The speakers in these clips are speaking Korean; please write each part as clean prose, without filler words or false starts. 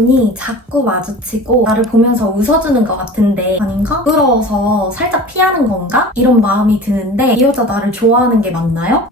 눈이 자꾸 마주치고 나를 보면서 웃어주는 것 같은데 아닌가? 부끄러워서 살짝 피하는 건가? 이런 마음이 드는데 이 여자 나를 좋아하는 게 맞나요?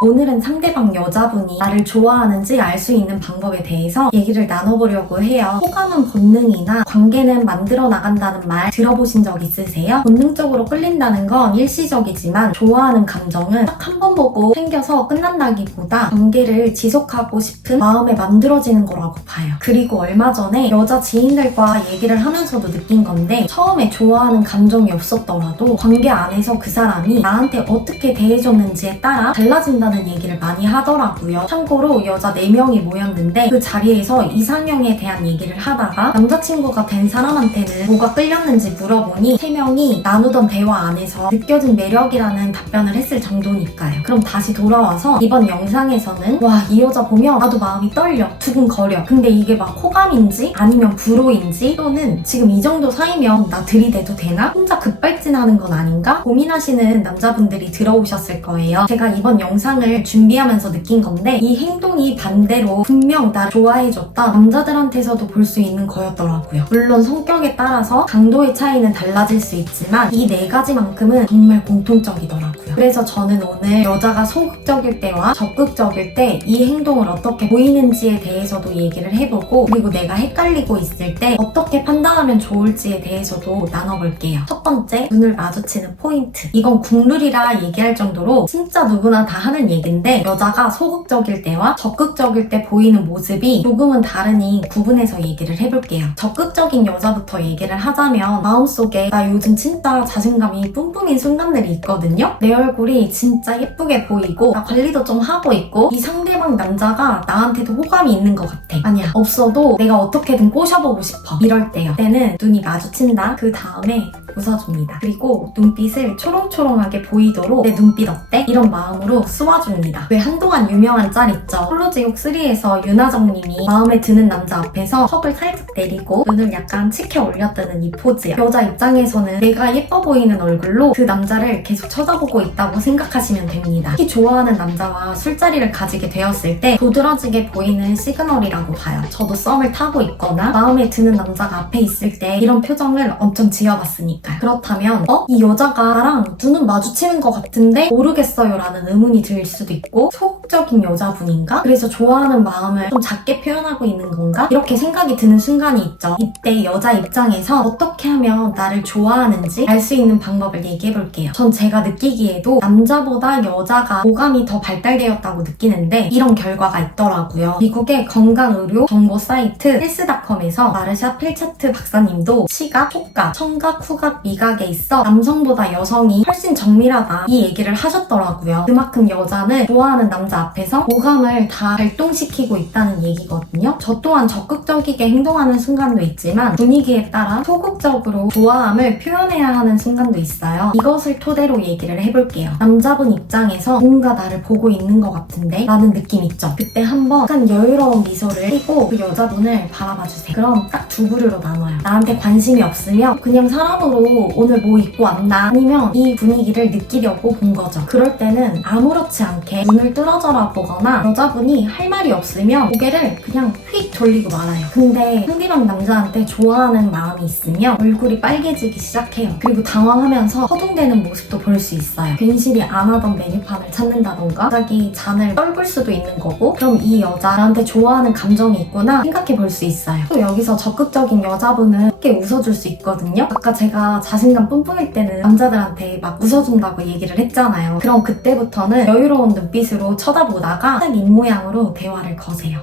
오늘은 상대방 여자분이 나를 좋아하는지 알 수 있는 방법에 대해서 얘기를 나눠보려고 해요. 호감은 본능이나 관계는 만들어 나간다는 말 들어보신 적 있으세요? 본능적으로 끌린다는 건 일시적이지만 좋아하는 감정은 딱 한 번 보고 생겨서 끝난다기보다 관계를 지속하고 싶은 마음에 만들어지는 거라고 봐요. 그리고 얼마 전에 여자 지인들과 얘기를 하면서도 느낀 건데 처음에 좋아하는 감정이 없었더라도 관계 안에서 그 사람이 나한테 어떻게 대해줬는지에 따라 달라진다는 얘기를 많이 하더라고요. 참고로 여자 4명이 모였는데 그 자리에서 이상형에 대한 얘기를 하다가 남자친구가 된 사람한테는 뭐가 끌렸는지 물어보니 3명이 나누던 대화 안에서 느껴진 매력이라는 답변을 했을 정도니까요. 그럼 다시 돌아와서 이번 영상에서는 와, 이 여자 보면 나도 마음이 떨려, 두근거려. 근데 이게 막 호감인지 아니면 불호인지 또는 지금 이 정도 사이면 나 들이대도 되나? 혼자 급발진하는 건 아닌가? 고민하시는 남자분들이 들어오셨을 거예요. 제가 이번 영상을 준비하면서 느낀 건데 이 행동이 반대로 분명 나를 좋아해줬던 남자들한테서도 볼 수 있는 거였더라고요. 물론 성격에 따라서 강도의 차이는 달라질 수 있지만 이 4가지만큼은 정말 공통적이더라고요. 그래서 저는 오늘 여자가 소극적일 때와 적극적일 때 이 행동을 어떻게 보이는지에 대해서도 얘기를 해보고 그리고 내가 헷갈리고 있을 때 어떻게 판단하면 좋을지에 대해서도 나눠볼게요. 첫 번째, 눈을 마주치는 포인트. 이건 국룰이라 얘기할 정도로 진짜 누구나 다 하는 얘기인데 여자가 소극적일 때와 적극적일 때 보이는 모습이 조금은 다르니 구분해서 얘기를 해볼게요. 적극적인 여자부터 얘기를 하자면 마음속에 나 요즘 진짜 자신감이 뿜뿜인 순간들이 있거든요. 내 얼굴이 진짜 예쁘게 보이고 나 관리도 좀 하고 있고 이 상대방 남자가 나한테도 호감이 있는 것 같아. 아니야, 없어도 내가 어떻게든 꼬셔보고 싶어. 이럴 때요. 그때는 눈이 마주친다. 그 다음에 웃어줍니다. 그리고 눈빛을 초롱초롱하게 보이도록 내 눈빛 어때? 이런 마음으로 쏘아줍니다. 왜 한동안 유명한 짤 있죠? 홀로지옥 3에서 윤하정님이 마음에 드는 남자 앞에서 턱을 살짝 내리고 눈을 약간 치켜 올렸다는 이 포즈요. 여자 입장에서는 내가 예뻐 보이는 얼굴로 그 남자를 계속 쳐다보고 있다고 생각하시면 됩니다. 특히 좋아하는 남자와 술자리를 가지게 되었을 때 도드라지게 보이는 시그널이라고 봐요. 저도 썸을 타고 있거나 마음에 드는 남자가 앞에 있을 때 이런 표정을 엄청 지어봤으니까. 그렇다면 이 여자가 나랑 눈은 마주치는 것 같은데 모르겠어요 라는 의문이 들 수도 있고 소극적인 여자분인가? 그래서 좋아하는 마음을 좀 작게 표현하고 있는 건가? 이렇게 생각이 드는 순간이 있죠. 이때 여자 입장에서 어떻게 하면 나를 좋아하는지 알 수 있는 방법을 얘기해볼게요. 전 제가 느끼기에도 남자보다 여자가 호감이 더 발달되었다고 느끼는데 이런 결과가 있더라고요. 미국의 건강의료 정보 사이트 헬스닷컴에서 마르샤 필차트 박사님도 시각, 촉각, 청각, 후각, 미각에 있어 남성보다 여성이 훨씬 정밀하다 이 얘기를 하셨더라고요. 그만큼 여자는 좋아하는 남자 앞에서 호감을 다 발동시키고 있다는 얘기거든요. 저 또한 적극적이게 행동하는 순간도 있지만 분위기에 따라 소극적으로 좋아함을 표현해야 하는 순간도 있어요. 이것을 토대로 얘기를 해볼게요. 남자분 입장에서 뭔가 나를 보고 있는 것 같은데 라는 느낌 있죠? 그때 한번 약간 여유로운 미소를 띠고 그 여자분을 바라봐주세요. 그럼 딱 2부류로 나눠요. 나한테 관심이 없으면 그냥 사람으로 오늘 뭐 입고 왔나 아니면 이 분위기를 느끼려고 본 거죠. 그럴 때는 아무렇지 않게 눈을 뚫어져라 보거나 여자분이 할 말이 없으면 고개를 그냥 휙 돌리고 말아요. 근데 상대방 남자한테 좋아하는 마음이 있으면 얼굴이 빨개지기 시작해요. 그리고 당황하면서 허둥대는 모습도 볼 수 있어요. 괜시리 안 하던 메뉴판을 찾는다던가 갑자기 잔을 떨굴 수도 있는 거고 그럼 이 여자 나한테 좋아하는 감정이 있구나 생각해 볼 수 있어요. 또 여기서 적극적인 여자분은 쉽게 웃어줄 수 있거든요. 아까 제가 자신감 뿜뿜일 때는 남자들한테 막 웃어준다고 얘기를 했잖아요. 그럼 그때부터는 여유로운 눈빛으로 쳐다보다가 딱 입모양으로 대화를 거세요.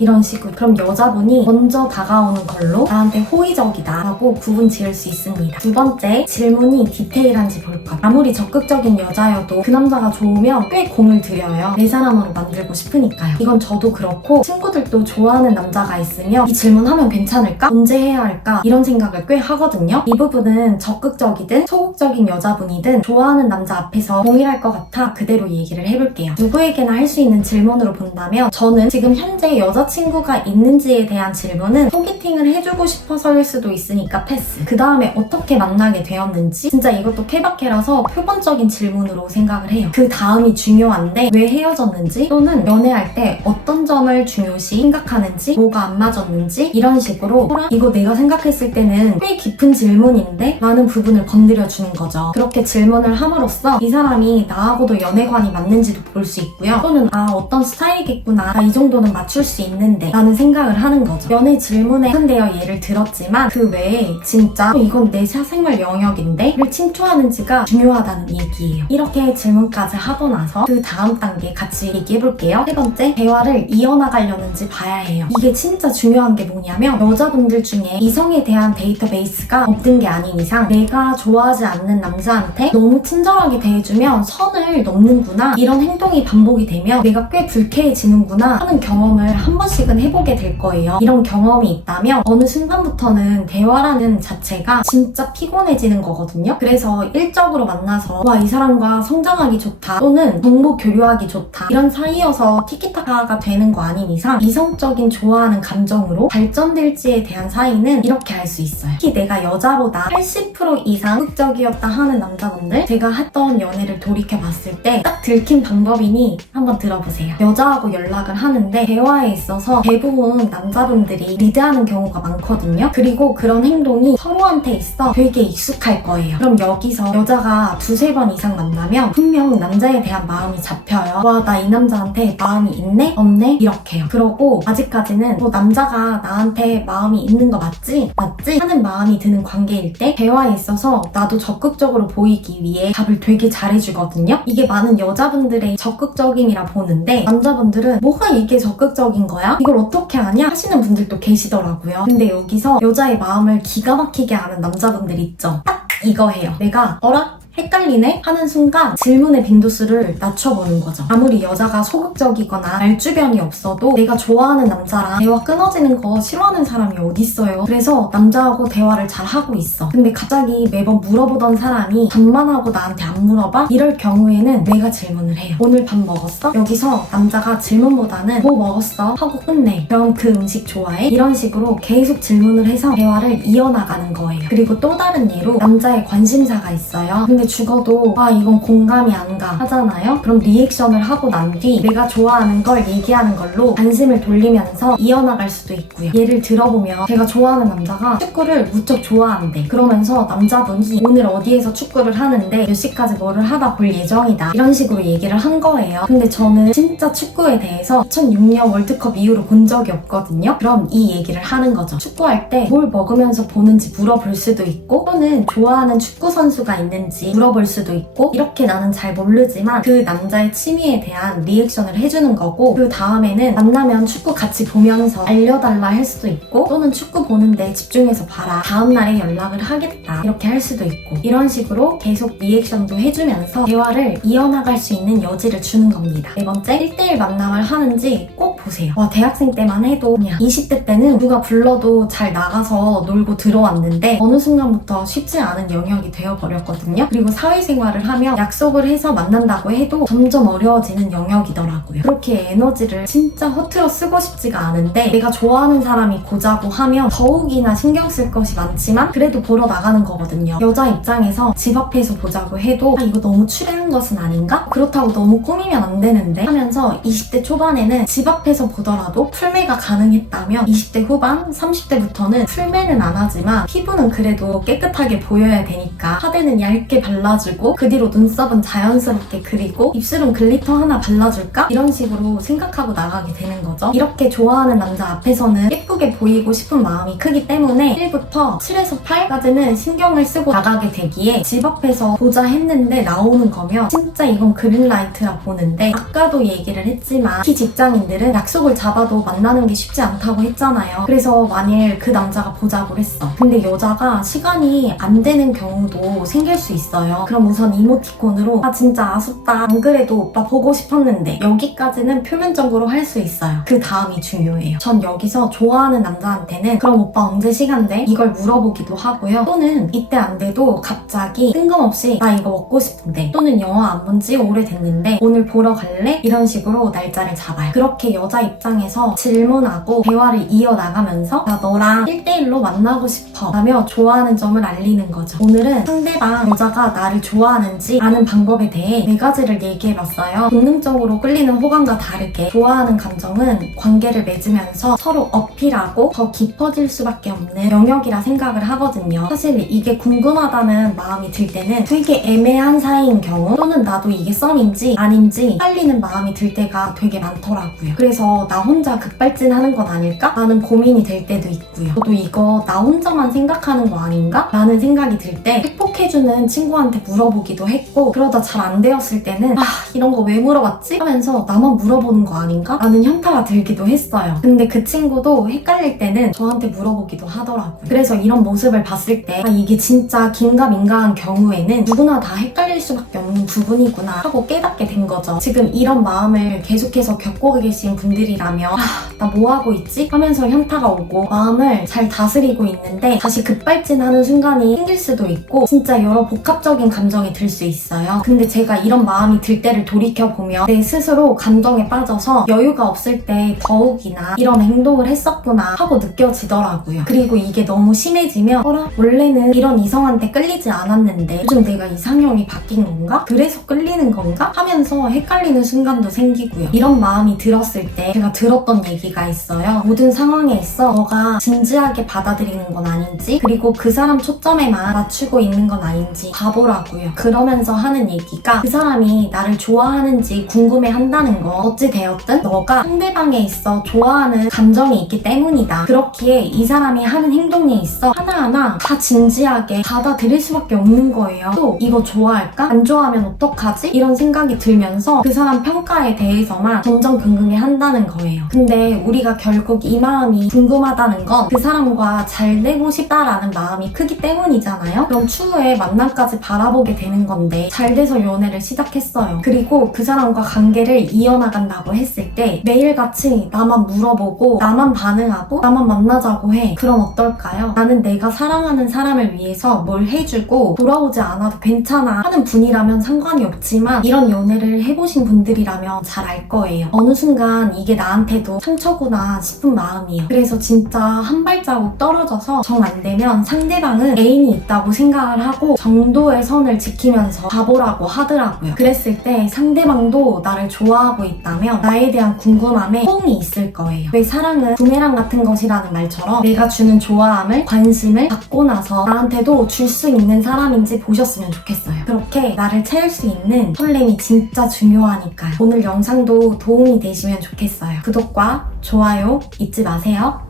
이런 식으로. 그럼 여자분이 먼저 다가오는 걸로 나한테 호의적이다 라고 구분 지을 수 있습니다. 2번째, 질문이 디테일한지 볼 것. 아무리 적극적인 여자여도 그 남자가 좋으면 꽤 공을 들여요. 내 사람으로 만들고 싶으니까요. 이건 저도 그렇고 친구들도 좋아하는 남자가 있으면 이 질문하면 괜찮을까? 언제 해야 할까? 이런 생각을 꽤 하거든요. 이 부분은 적극적이든 소극적인 여자분이든 좋아하는 남자 앞에서 동일할 것 같아 그대로 얘기를 해볼게요. 누구에게나 할 수 있는 질문으로 본다면 저는 지금 현재 여자친구 여자친구가 있는지에 대한 질문은 소개팅을 해주고 싶어서일 수도 있으니까 패스. 그 다음에 어떻게 만나게 되었는지, 진짜 이것도 케바케라서 표본적인 질문으로 생각을 해요. 그 다음이 중요한데 왜 헤어졌는지, 또는 연애할 때 어떤 점을 중요시 생각하는지, 뭐가 안 맞았는지, 이런 식으로 이거 내가 생각했을 때는 꽤 깊은 질문인데 라는 부분을 건드려주는 거죠. 그렇게 질문을 함으로써 이 사람이 나하고도 연애관이 맞는지도 볼 수 있고요. 또는 어떤 스타일이겠구나, 이 정도는 맞출 수 있는데 라는 생각을 하는 거죠. 연애 질문에 한대여 예를 들었지만 그 외에 진짜 이건 내 사생활 영역인데 를 침투하는지가 중요하다는 얘기예요. 이렇게 질문까지 하고 나서 그 다음 단계 같이 얘기해볼게요. 세 번째, 대화를 이어나가려는지 봐야 해요. 이게 진짜 중요한 게 뭐냐면, 여자분들 중에 이성에 대한 데이터베이스가 없는 게 아닌 이상 내가 좋아하지 않는 남자한테 너무 친절하게 대해주면 선을 넘는구나, 이런 행동이 반복이 되면 내가 꽤 불쾌해지는구나 하는 경험을 한 번씩은 해보게 될 거예요. 이런 경험이 있다면 어느 순간부터는 대화라는 자체가 진짜 피곤해지는 거거든요. 그래서 일적으로 만나서 와, 이 사람과 성장하기 좋다, 또는 정보 교류하기 좋다, 이런 사이여서 티키타카가 되는 거 아닌 이상 이성적인 좋아하는 감정으로 발전될지에 대한 사이는 이렇게 알 수 있어요. 특히 내가 여자보다 80% 이상 적극적이었다 하는 남자분들, 제가 했던 연애를 돌이켜봤을 때 딱 들킨 방법이니 한번 들어보세요. 여자하고 연락을 하는데 대화에 있어서 대부분 남자분들이 리드하는 경우가 많거든요. 그리고 그런 행동이 서로한테 있어 되게 익숙할 거예요. 그럼 여기서 여자가 두세 번 이상 만나면 분명 남자에 대한 마음이 잡혀요. 와, 나 이 남자한테 마음이 있네? 없네? 이렇게요. 그러고 아직까지는 남자가 나한테 마음이 있는 거 맞지? 맞지? 하는 마음이 드는 관계일 때 대화에 있어서 나도 적극적으로 보이기 위해 답을 되게 잘해주거든요. 이게 많은 여자분들의 적극적임이라 보는데, 남자분들은 뭐가 이게 적극적인 거야? 이걸 어떻게 아냐? 하시는 분들도 계시더라고요. 근데 여기서 여자의 마음을 기가 막히게 아는 남자분들 있죠? 딱 이거 해요. 내가 어라? 헷갈리네? 하는 순간 질문의 빈도수를 낮춰보는 거죠. 아무리 여자가 소극적이거나 말주변이 없어도 내가 좋아하는 남자랑 대화 끊어지는 거 싫어하는 사람이 어딨어요. 그래서 남자하고 대화를 잘 하고 있어. 근데 갑자기 매번 물어보던 사람이 밥만 하고 나한테 안 물어봐? 이럴 경우에는 내가 질문을 해요. 오늘 밥 먹었어? 여기서 남자가 질문보다는 뭐 먹었어? 하고 끝내. 그럼 그 음식 좋아해? 이런 식으로 계속 질문을 해서 대화를 이어나가는 거예요. 그리고 또 다른 예로, 남자의 관심사가 있어요. 근데 죽어도 이건 공감이 안 가 하잖아요. 그럼 리액션을 하고 난 뒤 내가 좋아하는 걸 얘기하는 걸로 관심을 돌리면서 이어나갈 수도 있고요. 예를 들어보면, 제가 좋아하는 남자가 축구를 무척 좋아한대. 그러면서 남자분이 오늘 어디에서 축구를 하는데 몇 시까지 뭐를 하다 볼 예정이다, 이런 식으로 얘기를 한 거예요. 근데 저는 진짜 축구에 대해서 2006년 월드컵 이후로 본 적이 없거든요. 그럼 이 얘기를 하는 거죠. 축구할 때 뭘 먹으면서 보는지 물어볼 수도 있고, 또는 좋아하는 축구 선수가 있는지 물어볼 수도 있고, 이렇게 나는 잘 모르지만 그 남자의 취미에 대한 리액션을 해주는 거고, 그 다음에는 만나면 축구 같이 보면서 알려달라 할 수도 있고, 또는 축구 보는데 집중해서 봐라, 다음날에 연락을 하겠다, 이렇게 할 수도 있고, 이런 식으로 계속 리액션도 해주면서 대화를 이어나갈 수 있는 여지를 주는 겁니다. 네 번째, 1대1 만남을 하는지 꼭 보세요. 대학생 때만 해도 그냥 20대 때는 누가 불러도 잘 나가서 놀고 들어왔는데 어느 순간부터 쉽지 않은 영역이 되어버렸거든요. 그리고 사회생활을 하면 약속을 해서 만난다고 해도 점점 어려워지는 영역이더라고요. 그렇게 에너지를 진짜 허투루 쓰고 싶지가 않은데, 내가 좋아하는 사람이 보자고 하면 더욱이나 신경 쓸 것이 많지만 그래도 보러 나가는 거거든요. 여자 입장에서 집 앞에서 보자고 해도 이거 너무 추레는 것은 아닌가? 그렇다고 너무 꾸미면 안 되는데 하면서 20대 초반에는 집 앞에서 보더라도 풀매가 가능했다면 20대 후반, 30대부터는 풀매는 안 하지만 피부는 그래도 깨끗하게 보여야 되니까 파데는 얇게 발라주고, 그 뒤로 눈썹은 자연스럽게 그리고 입술은 글리터 하나 발라줄까? 이런 식으로 생각하고 나가게 되는 거죠. 이렇게 좋아하는 남자 앞에서는 예쁘게 보이고 싶은 마음이 크기 때문에 1부터 7에서 8까지는 신경을 쓰고 나가게 되기에, 집 앞에서 보자 했는데 나오는 거면 진짜 이건 그린라이트라 보는데, 아까도 얘기를 했지만 특히 직장인들은 약속을 잡아도 만나는 게 쉽지 않다고 했잖아요. 그래서 만일 그 남자가 보자고 했어. 근데 여자가 시간이 안 되는 경우도 생길 수 있어요. 있어요. 그럼 우선 이모티콘으로 아 진짜 아쉽다, 안 그래도 오빠 보고 싶었는데, 여기까지는 표면적으로 할 수 있어요. 그 다음이 중요해요. 전 여기서 좋아하는 남자한테는 그럼 오빠 언제 시간 돼? 이걸 물어보기도 하고요. 또는 이때 안 돼도 갑자기 뜬금없이 나 이거 먹고 싶은데, 또는 영화 안 본 지 오래됐는데 오늘 보러 갈래? 이런 식으로 날짜를 잡아요. 그렇게 여자 입장에서 질문하고 대화를 이어나가면서 나 너랑 1대1로 만나고 싶어 라며 좋아하는 점을 알리는 거죠. 오늘은 상대방 여자가 나를 좋아하는지 아는 방법에 대해 4가지를 얘기해봤어요. 본능적으로 끌리는 호감과 다르게 좋아하는 감정은 관계를 맺으면서 서로 어필하고 더 깊어질 수밖에 없는 영역이라 생각을 하거든요. 사실 이게 궁금하다는 마음이 들 때는 되게 애매한 사이인 경우, 또는 나도 이게 썸인지 아닌지 헷갈리는 마음이 들 때가 되게 많더라고요. 그래서 나 혼자 급발진하는 건 아닐까? 라는 고민이 될 때도 있고요. 저도 이거 나 혼자만 생각하는 거 아닌가? 라는 생각이 들 때 팩폭해주는 친구한테 물어보기도 했고, 그러다 잘 안 되었을 때는 아 이런 거 왜 물어봤지? 하면서 나만 물어보는 거 아닌가? 라는 현타가 들기도 했어요. 근데 그 친구도 헷갈릴 때는 저한테 물어보기도 하더라고요. 그래서 이런 모습을 봤을 때 아 이게 진짜 긴가민가한 경우에는 누구나 다 헷갈릴 수밖에 없는 부분이구나 하고 깨닫게 된 거죠. 지금 이런 마음을 계속해서 겪고 계신 분들이라면 아 나 뭐하고 있지? 하면서 현타가 오고 마음을 잘 다스리고 있는데 다시 급발진하는 순간이 생길 수도 있고, 진짜 여러 복합적인 감정이 들 수 있어요. 근데 제가 이런 마음이 들 때를 돌이켜보면 내 스스로 감정에 빠져서 여유가 없을 때 더욱이나 이런 행동을 했었구나 하고 느껴지더라고요. 그리고 이게 너무 심해지면 어라? 원래는 이런 이성한테 끌리지 않았는데 요즘 내가 이상형이 바뀐 건가? 그래서 끌리는 건가? 하면서 헷갈리는 순간도 생기고요. 이런 마음이 들었을 때 제가 들었던 얘기가 있어요. 모든 상황에 있어 너가 진지하게 받아들이는 건 아닌지, 그리고 그 사람 초점에만 맞추고 있는 건 아닌지 봐보라고요. 그러면서 하는 얘기가 그 사람이 나를 좋아하는지 궁금해한다는 건 어찌 되었든 너가 상대방에 있어 좋아하는 감정이 있기 때문이다. 그렇기에 이 사람이 하는 행동에 있어 하나하나 다 진지하게 받아들일 수밖에 없는 거예요. 또 이거 좋아할까? 안 좋아하면 어떡하지? 이런 생각이 들면서 그 사람 평가에 대해서만 전전긍긍해 한다는 거예요. 근데 우리가 결국 이 마음이 궁금하다는 건 그 사람과 잘 되고 싶다라는 마음이 크기 때문이잖아요. 그럼 추후에 만남까지 바라보게 되는 건데 잘 돼서 연애를 시작했어요. 그리고 그 사람과 관계를 이어나간다고 했을 때 매일같이 나만 물어보고 나만 반응하고 나만 만나자고 해. 그럼 어떨까요? 나는 내가 사랑하는 사람을 위해서 뭘 해주고 돌아오지 않아도 괜찮아 하는 분이라면 상관이 없지만, 이런 연애를 해보신 분들이라면 잘 알 거예요. 어느 순간 이게 나한테도 상처구나 싶은 마음이에요. 그래서 진짜 한 발자국 떨어져서 정 안 되면 상대방은 애인이 있다고 생각을 하고 정도의 선을 지키면서 가보라고 하더라고요. 그랬을 때 상대방도 나를 좋아하고 있다면 나에 대한 궁금함에 호응이 있을 거예요. 왜 사랑은 부메랑 같은 것이라는 말처럼 내가 주는 좋아함을, 관심을 받고 나서 나한테도 줄 수 있는 사람인지 보셨으면 좋겠어요. 그렇게 나를 채울 수 있는 설렘이 진짜 중요하니까요. 오늘 영상도 도움이 되시면 좋겠어요. 구독과 좋아요 잊지 마세요.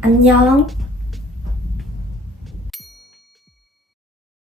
안녕.